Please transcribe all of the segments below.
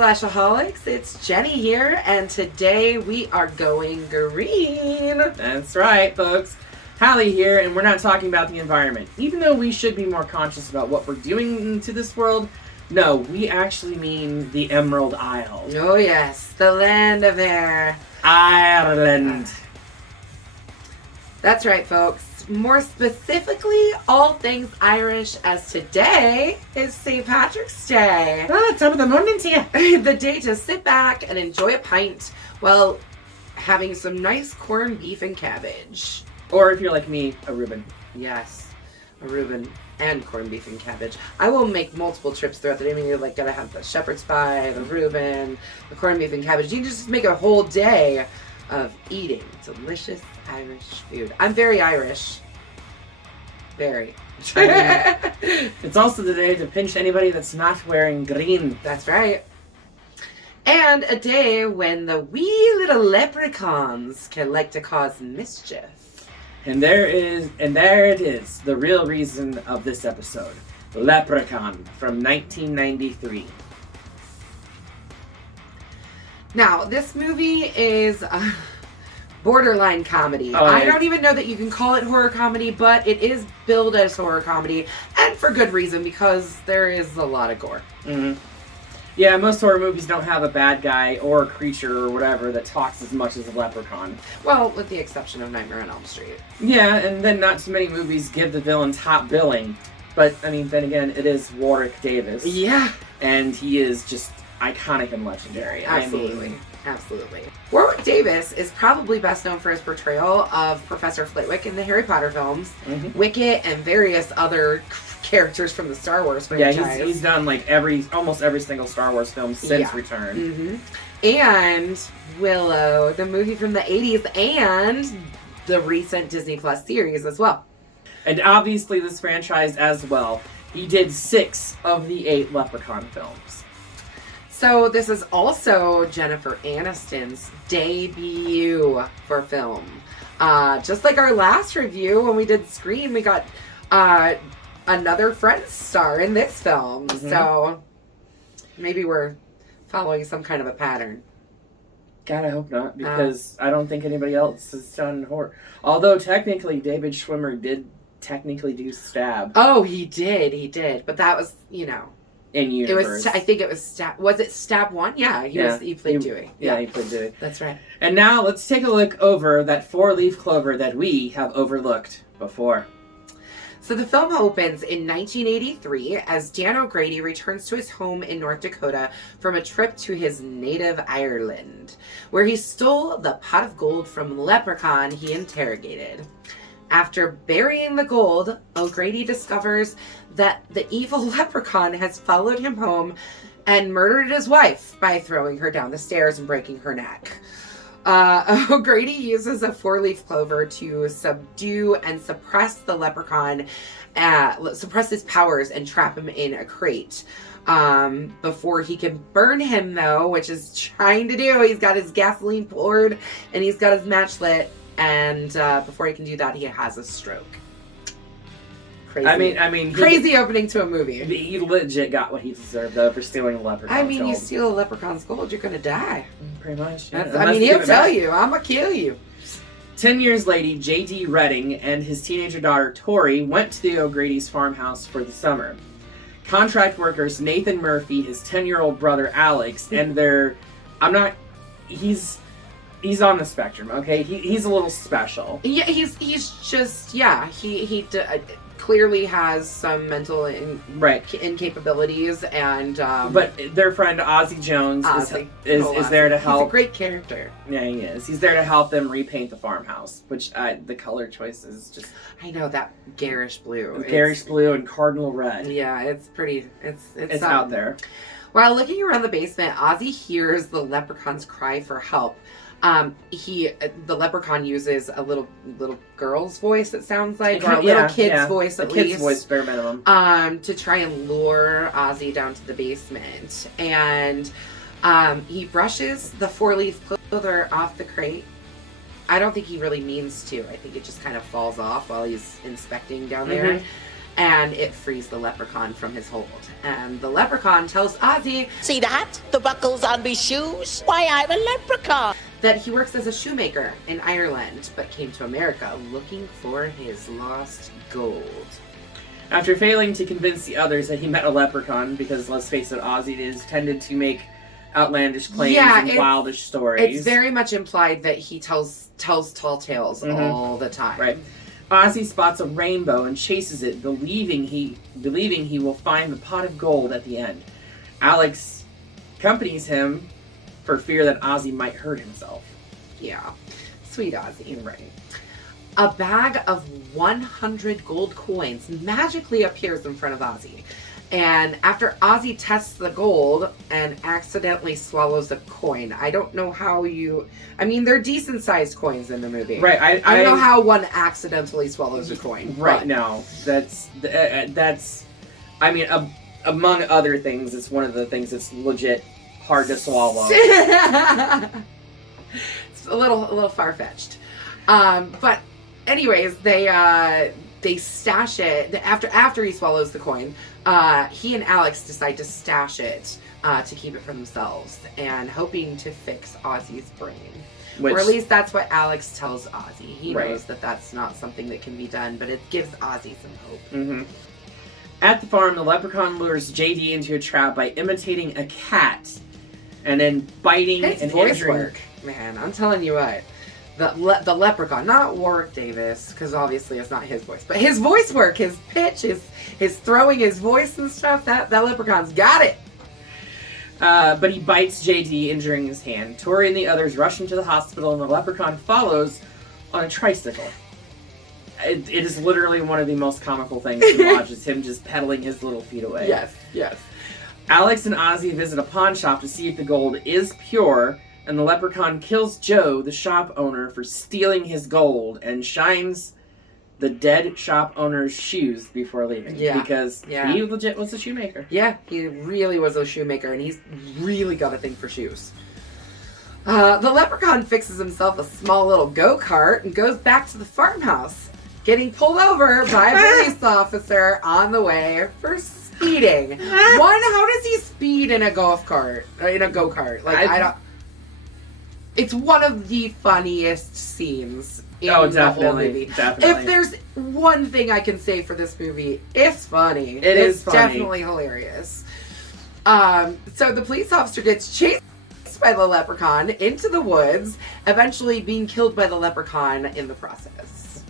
Slashaholics, it's Jenny here, and today we are going green. That's right, folks. Hallie here, and we're not talking about the environment. Even though we should be more conscious about what we're doing to this world, no, we actually mean the Emerald Isle. Oh yes, the land of air. Ireland. That's right, folks. More specifically, all things Irish, as today is St. Patrick's Day. Top of the morning to you. The day to sit back and enjoy a pint while having some nice corned beef and cabbage. Or if you're like me, a Reuben. Yes, a Reuben and corned beef and cabbage. I will make multiple trips throughout the day. I mean, you're like gotta have the shepherd's pie, the Reuben, the corned beef and cabbage. You can just make a whole day of eating delicious Irish food. I'm very Irish. Very. It's also the day to pinch anybody that's not wearing green. That's right. And a day when the wee little leprechauns can like to cause mischief. And there it is, the real reason of this episode. Leprechaun from 1993. Now, this movie is a borderline comedy. I don't even know that you can call it horror comedy, but it is billed as horror comedy, and for good reason, because there is a lot of gore. Mm-hmm. Yeah, most horror movies don't have a bad guy or a creature or whatever that talks as much as a leprechaun. Well, with the exception of Nightmare on Elm Street. Yeah, and then not too many movies give the villain top billing. But, I mean, then again, it is Warwick Davis. Yeah. And he is just iconic and legendary. Absolutely. I mean, absolutely. Warwick Davis is probably best known for his portrayal of Professor Flitwick in the Harry Potter films, Wicket, and various other characters from the Star Wars franchise. Yeah, he's done like almost every single Star Wars film since Return. Mm-hmm. And Willow, the movie from the 80s, and the recent Disney Plus series as well. And obviously this franchise as well. He did 6 of the 8 Leprechaun films. So this is also Jennifer Aniston's debut for film. Just like our last review when we did Scream, we got another Friends star in this film. Mm-hmm. So maybe we're following some kind of a pattern. God, I hope not, because I don't think anybody else has done horror. Although technically David Schwimmer did technically do Stab. Oh, he did. But that was, in universe. I think it was Stab. Was it Stab 1? Yeah, he played Dewey. Yeah, he played Dewey. That's right. And now let's take a look over that 4-leaf clover that we have overlooked before. So the film opens in 1983 as Dan O'Grady returns to his home in North Dakota from a trip to his native Ireland, where he stole the pot of gold from the leprechaun he interrogated. After burying the gold, O'Grady discovers that the evil leprechaun has followed him home and murdered his wife by throwing her down the stairs and breaking her neck. O'Grady uses a 4-leaf clover to subdue and suppress the leprechaun, suppress his powers and trap him in a crate. Before he can burn him, though, which is trying to do, he's got his gasoline poured and he's got his match lit. And before he can do that, he has a stroke. Crazy. I mean, crazy opening to a movie. He legit got what he deserved, though, for stealing a leprechaun's gold. You steal a leprechaun's gold, you're gonna die. Pretty much. Yeah. He'll tell you, I'm gonna kill you. 10 years later, J.D. Redding and his teenager daughter, Tori, went to the O'Grady's farmhouse for the summer. Contract workers Nathan Murphy, his 10-year-old brother, Alex, and he's on the spectrum, okay? He's a little special. Yeah, he's just, he clearly has some mental incapabilities, and but their friend Ozzy Jones is there to help. He's a great character. Yeah, he is. He's there to help them repaint the farmhouse, which the color choice is just... I know, that garish blue. Garish blue and cardinal red. Yeah, it's pretty... It's out there. While looking around the basement, Ozzy hears the leprechaun's cry for help. The leprechaun uses a little girl's voice, it sounds like, or a little kid's voice, at least. Kid's voice, bare minimum. To try and lure Ozzy down to the basement. And he brushes the 4-leaf clover off the crate. I don't think he really means to. I think it just kind of falls off while he's inspecting down there. and it frees the leprechaun from his hold. And the leprechaun tells Ozzy, "See that? The buckles on me shoes? Why, I'm a leprechaun." that he works as a shoemaker in Ireland, but came to America looking for his lost gold. After failing to convince the others that he met a leprechaun, because let's face it, Ozzy is tended to make outlandish claims and wildish stories. It's very much implied that he tells tall tales all the time. Right. Ozzy spots a rainbow and chases it, believing he will find the pot of gold at the end. Alex accompanies him for fear that Ozzy might hurt himself. Yeah. Sweet Ozzy. Right. A bag of 100 gold coins magically appears in front of Ozzy. And after Ozzy tests the gold and accidentally swallows a coin, I don't know how they're decent sized coins in the movie. Right. I don't know how one accidentally swallows a coin. Right. No. That's among other things, it's one of the things that's legit hard to swallow. It's a little far-fetched. But anyways, they stash it after he swallows the coin. He and Alex decide to stash it to keep it for themselves, and hoping to fix Ozzy's brain. Or at least that's what Alex tells Ozzy. He knows that that's not something that can be done, but it gives Ozzy some hope. Mm-hmm. At the farm, the leprechaun lures JD into a trap by imitating a cat and then biting and voice work. Man, I'm telling you what. The leprechaun, not Warwick Davis, because obviously it's not his voice, but his voice work, his pitch, his throwing his voice and stuff, that leprechaun's got it. But he bites JD, injuring his hand. Tori and the others rush him to the hospital, and the leprechaun follows on a tricycle. It is literally one of the most comical things to watch, is him just pedaling his little feet away. Yes. Alex and Ozzy visit a pawn shop to see if the gold is pure, and the leprechaun kills Joe, the shop owner, for stealing his gold, and shines the dead shop owner's shoes before leaving. Because he legit was a shoemaker. Yeah, he really was a shoemaker, and he's really got a thing for shoes. The leprechaun fixes himself a small little go-kart and goes back to the farmhouse, getting pulled over by a police officer on the way for speeding. How does he speed in a go-kart? I don't... It's one of the funniest scenes in the whole movie. Definitely. If there's one thing I can say for this movie, it's funny. It's funny. Definitely hilarious. So the police officer gets chased by the leprechaun into the woods, eventually being killed by the leprechaun in the process.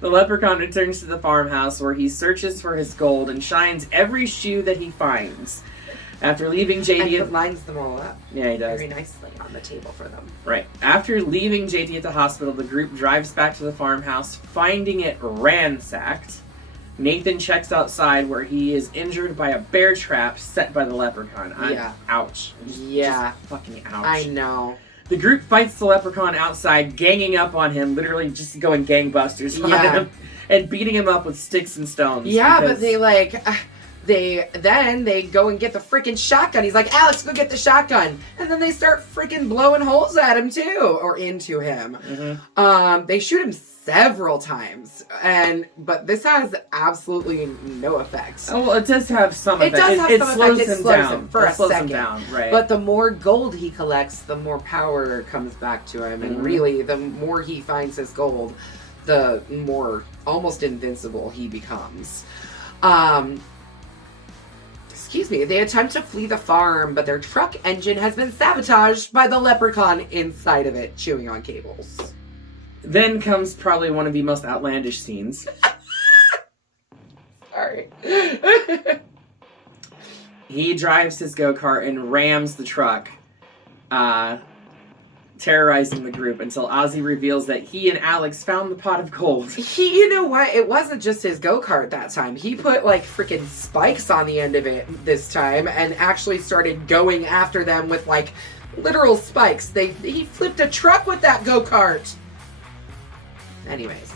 The leprechaun returns to the farmhouse, where he searches for his gold and shines every shoe that he finds. After leaving JD... And he lines them all up. Yeah, he does. Very nicely on the table for them. Right. After leaving JD at the hospital, the group drives back to the farmhouse, finding it ransacked. Nathan checks outside, where he is injured by a bear trap set by the leprechaun. Ouch. Just fucking ouch. I know. The group fights the leprechaun outside, ganging up on him, literally just going gangbusters on him, and beating him up with sticks and stones. Yeah, but they They go and get the freaking shotgun. He's like, Alex, go get the shotgun. And then they start freaking blowing holes at him too, or into him. Mm-hmm. They shoot him several times, but this has absolutely no effect. Oh, well, it does have some effect. It slows him down for a second. Right. But the more gold he collects, the more power comes back to him, and really, the more he finds his gold, the more almost invincible he becomes. They attempt to flee the farm, but their truck engine has been sabotaged by the leprechaun inside of it, chewing on cables. Then comes probably one of the most outlandish scenes. Sorry. He drives his go-kart and rams the truck, terrorizing the group until Ozzy reveals that he and Alex found the pot of gold. You know what? It wasn't just his go-kart that time. He put freaking spikes on the end of it this time and actually started going after them with literal spikes. He flipped a truck with that go-kart. Anyways.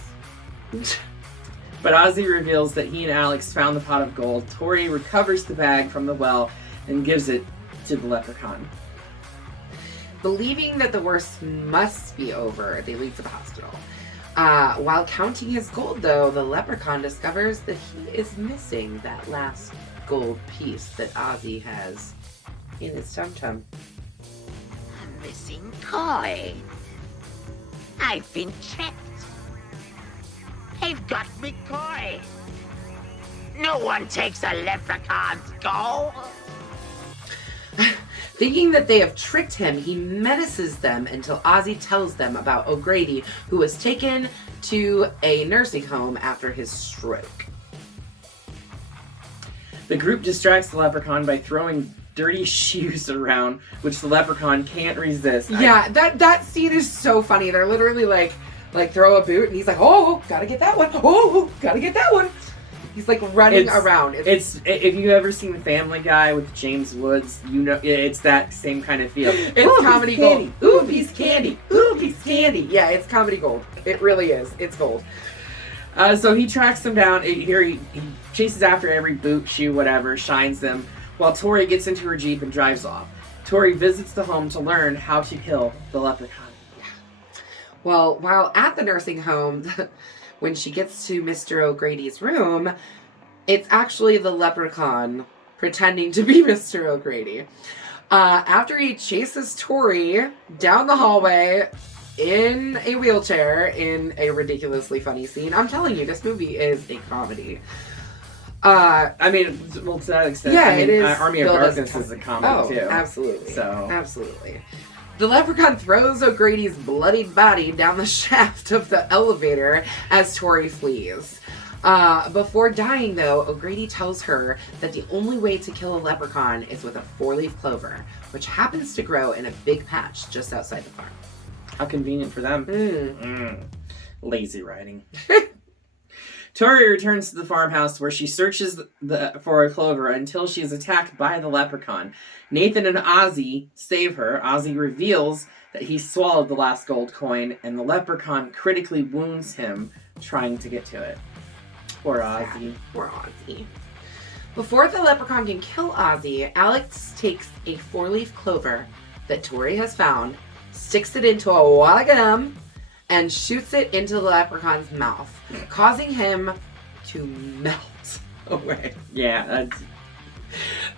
But Ozzy reveals that he and Alex found the pot of gold. Tori recovers the bag from the well and gives it to the leprechaun. Believing that the worst must be over, they leave for the hospital. While counting his gold, though, the leprechaun discovers that he is missing that last gold piece that Ozzy has in his tum-tum. A missing toy. I've been tricked. They've got me toy. No one takes a leprechaun's gold. Thinking that they have tricked him, he menaces them until Ozzy tells them about O'Grady, who was taken to a nursing home after his stroke. The group distracts the leprechaun by throwing dirty shoes around, which the leprechaun can't resist. Yeah, that scene is so funny. They're literally like throw a boot, and he's like, oh, gotta get that one. Oh, gotta get that one. He's like running around. It's if you've ever seen Family Guy with James Woods, you know it's that same kind of feel. It's comedy gold. Ooh, a piece of candy. Ooh, a piece of candy. Yeah, it's comedy gold. It really is. It's gold. So he tracks them down. Here he chases after every boot, shoe, whatever, shines them, while Tori gets into her Jeep and drives off. Tori visits the home to learn how to kill the leprechaun. Well, while at the nursing home, when she gets to Mr. O'Grady's room, it's actually the leprechaun pretending to be Mr. O'Grady. After he chases Tori down the hallway in a wheelchair in a ridiculously funny scene. I'm telling you, this movie is a comedy. I mean, well, to that extent, yeah, I mean, it is. Army of Darkness is a comedy, too. Absolutely. So. Absolutely. The leprechaun throws O'Grady's bloodied body down the shaft of the elevator as Tori flees. Before dying, though, O'Grady tells her that the only way to kill a leprechaun is with a 4-leaf clover, which happens to grow in a big patch just outside the farm. How convenient for them. Lazy writing. Tori returns to the farmhouse where she searches for a clover until she is attacked by the leprechaun. Nathan and Ozzy save her. Ozzy reveals that he swallowed the last gold coin, and the leprechaun critically wounds him trying to get to it. Poor Ozzy. Poor Ozzy. Before the leprechaun can kill Ozzy, Alex takes a 4-leaf clover that Tori has found, sticks it into a wad of gum, and shoots it into the leprechaun's mouth, causing him to melt away. Yeah,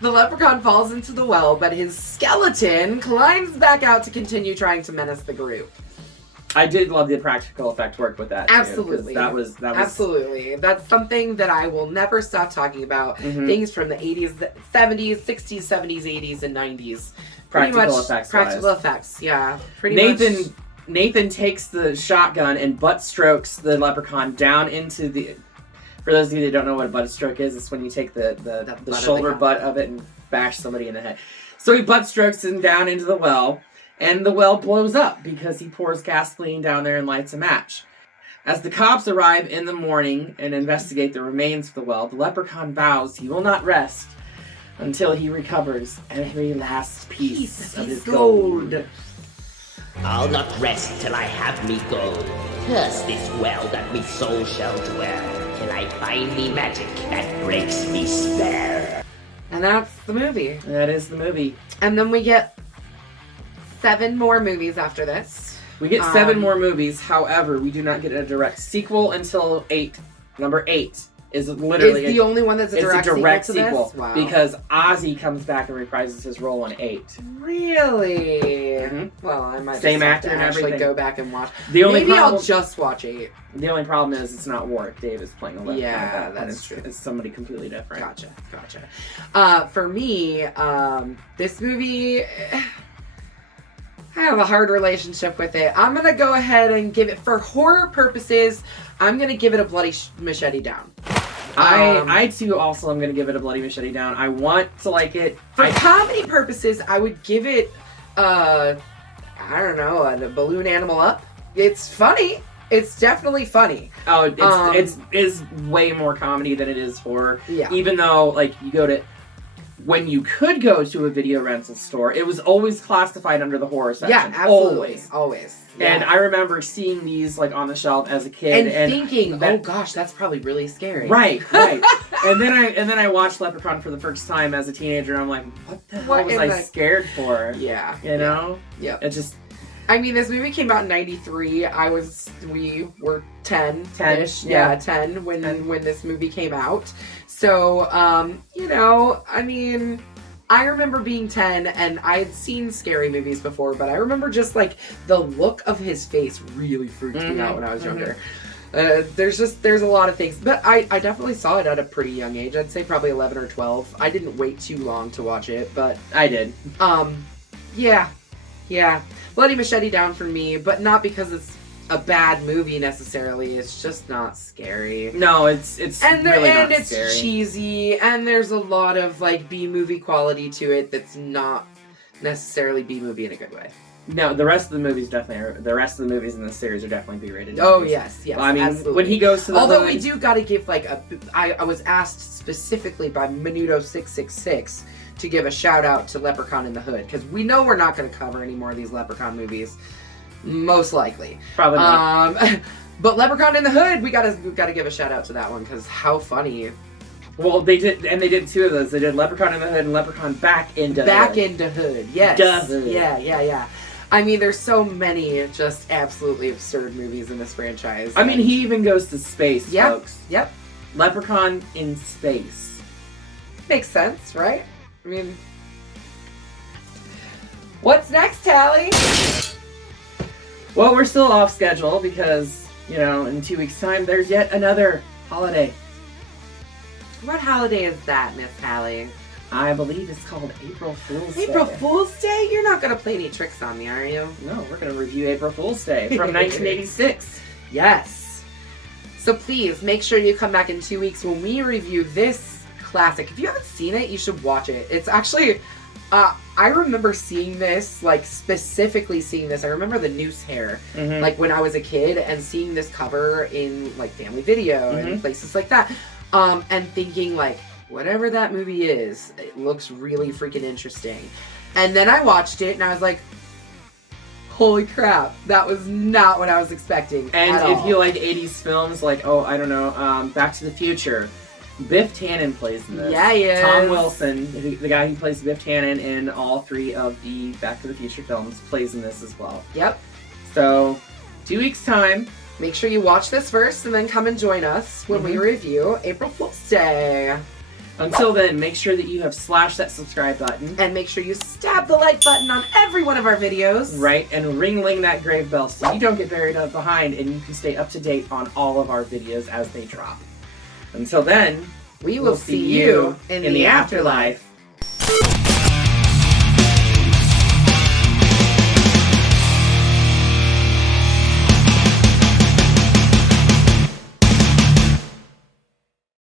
The leprechaun falls into the well, but his skeleton climbs back out to continue trying to menace the group. I did love the practical effect work with that. Absolutely. Too, that was absolutely. That's something that I will never stop talking about. Mm-hmm. Things from the 80s, 70s, 60s, 70s, 80s, and 90s. Practical effects. Practical effects, yeah. Nathan takes the shotgun and butt strokes the leprechaun down into the... For those of you that don't know what a butt stroke is, it's when you take the shoulder butt of it and bash somebody in the head. So he butt strokes him down into the well, and the well blows up because he pours gasoline down there and lights a match. As the cops arrive in the morning and investigate the remains of the well, the leprechaun vows he will not rest until he recovers every last piece of his gold. I'll not rest till I have me gold. Curse this well that me soul shall dwell, till I find me magic that breaks me spell. And that's the movie. That is the movie. And then we get 7 more movies after this. We get 7 more movies. However, we do not get a direct sequel until 8. Number 8 is literally the only one that's a direct sequel. Wow. Because Ozzy comes back and reprises his role in 8. Really? Mm-hmm. Well, I might same just actor and actually everything. Go back and watch. Maybe I'll just watch 8. The only problem is it's not Warwick Davis playing a leprechaun. Yeah, that's true. It's somebody completely different. Gotcha. For me, this movie, I have a hard relationship with it. I'm gonna go ahead and give it, for horror purposes, I'm gonna give it a bloody machete down. I too also am going to give it a bloody machete down. I want to like it. For comedy purposes, I would give it, I don't know, a balloon animal up. It's funny. It's definitely funny. Oh, it's way more comedy than it is horror. Yeah. Even though, like, when you could go to a video rental store, it was always classified under the horror section. Yeah, absolutely. Always. Yeah. And I remember seeing these like on the shelf as a kid and thinking, oh gosh, that's probably really scary. Right. and then I watched Leprechaun for the first time as a teenager. And I'm like, what the hell was I scared for? Yeah. You know? Yeah. It just I mean, this movie came out in 93. We were 10-ish. 10, Yeah, yeah. 10 when this movie came out. So, I mean, I remember being 10 and I had seen scary movies before, but I remember just like the look of his face really freaked me out when I was younger. There's a lot of things, but I definitely saw it at a pretty young age. I'd say probably 11 or 12. I didn't wait too long to watch it, but I did. Yeah. Bloody Machete down for me, but not because it's a bad movie necessarily. It's just not scary. No, it's really not it's scary. cheesy, and there's a lot of like B movie quality to it that's not necessarily B movie in a good way. No, the rest of the movies in this series are definitely B-rated. Oh movies. yes, I mean, absolutely. when he goes to the although hood, we do got to give like I was asked specifically by Menudo666 to give a shout out to Leprechaun in the Hood, because we know we're not going to cover any more of these Leprechaun movies. Most likely. Probably not. But Leprechaun in the Hood, we gotta give a shout out to that one, because how funny. Well, they did two of those. They did Leprechaun in the Hood and Leprechaun Back into Hood. Into Hood, yes. Duh. Yeah. I mean, there's so many just absolutely absurd movies in this franchise. I mean, he even goes to space, Yep. folks. Yep. Leprechaun in space. Makes sense, right? I mean, what's next, Tally? Well, we're still off schedule because, in 2 weeks' time, there's yet another holiday. What holiday is that, Miss Tally? I believe it's called April Fool's Day. April Fool's Day? You're not gonna play any tricks on me, are you? No, we're going to review April Fool's Day from 1986. Yes. So please, make sure you come back in 2 weeks when we review this classic. If you haven't seen it, you should watch it. It's actually... I remember seeing this, like, specifically seeing this. I remember the noose hair, like, when I was a kid, and seeing this cover in, like, Family Video and places like that, and thinking, like, whatever that movie is, it looks really freaking interesting. And then I watched it, and I was like, holy crap, that was not what I was expecting And if you like 80s films, like, Back to the Future... Biff Tannen plays in this. Yeah, he is. Tom Wilson, the guy who plays Biff Tannen in all 3 of the Back to the Future films, plays in this as well. Yep. So, 2 weeks' time. Make sure you watch this first and then come and join us when we review April Fool's Day. Until then, make sure that you have slashed that subscribe button. And make sure you stab the like button on every one of our videos. Right, and ring that grave bell so you don't get buried up behind and you can stay up to date on all of our videos as they drop. Until then, we will see you in the afterlife.